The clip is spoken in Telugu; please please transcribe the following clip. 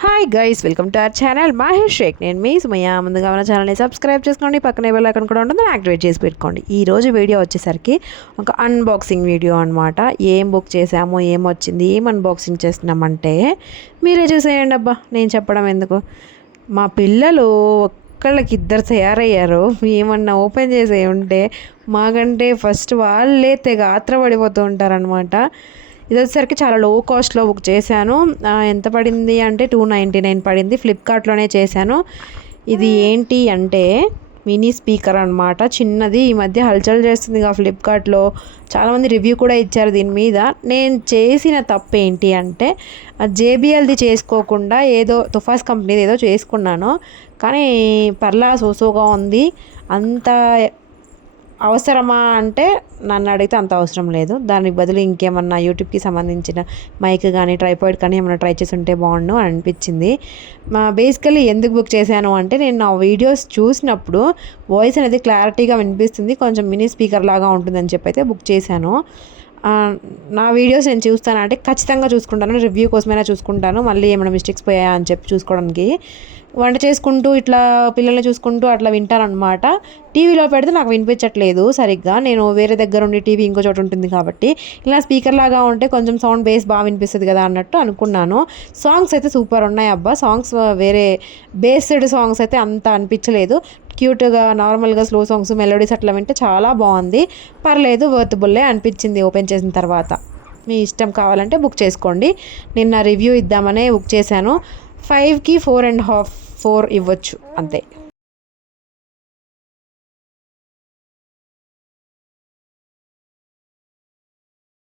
Hi guys, welcome to our channel Mahesh Shaikh. నేను మీ సుమయ్య. ముందుగా మన ఛానల్ని సబ్స్క్రైబ్ చేసుకోండి, పక్కనే బెల్ ఐకాన్ కూడా ఉంటుంది, యాక్టివేట్ చేసి పెట్టుకోండి. ఈరోజు వీడియో వచ్చేసరికి ఒక అన్బాక్సింగ్ వీడియో అనమాట. ఏం బుక్ చేసాము, ఏం వచ్చింది, ఏం అన్బాక్సింగ్ చేస్తున్నామంటే మీరే చూసేయండి. అబ్బా, నేను చెప్పడం ఎందుకు. మా పిల్లలు ఒక్కళ్ళకి ఇద్దరు తయారయ్యారు. ఏమన్నా ఓపెన్ చేసే ఉంటే మాకంటే ఫస్ట్ వాళ్ళే తెగ ఆత్రపడిపోతూ ఉంటారనమాట. ఇది వచ్చేసరికి చాలా లో కాస్ట్లో బుక్ చేశాను. ఎంత పడింది అంటే 299 పడింది. ఫ్లిప్కార్ట్లోనే చేశాను. ఇది ఏంటి అంటే మినీ స్పీకర్ అనమాట, చిన్నది. ఈ మధ్య హల్చల్ చేస్తుంది ఫ్లిప్కార్ట్లో. చాలామంది రివ్యూ కూడా ఇచ్చారు దీని మీద. నేను చేసిన తప్పు ఏంటి అంటే జేబిఎల్ది చేసుకోకుండా ఏదో తుఫాస్ కంపెనీది ఏదో చేసుకున్నాను. కానీ పర్లా సోసోగా ఉంది. అంత అవసరమా అంటే నన్ను అడిగితే అంత అవసరం లేదు. దానికి బదులు ఇంకేమన్నా యూట్యూబ్కి సంబంధించిన మైక్ కానీ ట్రైపాడ్ కానీ ఏమైనా ట్రై చేసి ఉంటే బాగుండు అని అనిపించింది. బేసికలీ ఎందుకు బుక్ చేశాను అంటే నేను నా వీడియోస్ చూసినప్పుడు వాయిస్ అనేది క్లారిటీగా వినిపిస్తుంది, కొంచెం మినీ స్పీకర్ లాగా ఉంటుందని చెప్పి అయితే బుక్ చేశాను. నా వీడియోస్ నేను చూస్తాను అంటే ఖచ్చితంగా చూసుకుంటాను, రివ్యూ కోసమైనా చూసుకుంటాను. మళ్ళీ ఏమైనా మిస్టేక్స్ పోయాయా అని చెప్పి చూసుకోవడానికి. వంట చేసుకుంటూ ఇట్లా పిల్లల్ని చూసుకుంటూ అట్లా వింటానమాట. టీవీలో పెడితే నాకు వినిపించట్లేదు సరిగ్గా. నేను వేరే దగ్గర ఉండి టీవీ ఇంకో చోట ఉంటుంది కాబట్టి ఇలా స్పీకర్ లాగా ఉంటే కొంచెం సౌండ్ బేస్ బాగా వినిపిస్తుంది కదా అన్నట్టు అనుకున్నాను. సాంగ్స్ అయితే సూపర్ ఉన్నాయి అబ్బా. సాంగ్స్ వేరే బేస్డ్ సాంగ్స్ అయితే అంత అనిపించలేదు. క్యూట్గా నార్మల్గా స్లో సాంగ్స్, మెలోడీస్ అట్లా వింటే చాలా బాగుంది. పర్లేదు, వర్తబుల్లే అనిపించింది ఓపెన్ చేసిన తర్వాత. మీ ఇష్టం, కావాలంటే బుక్ చేసుకోండి. నిన్న రివ్యూ ఇద్దామనే బుక్ చేశాను. 5కి 4.5 4 ఇవ్వచ్చు అంతే.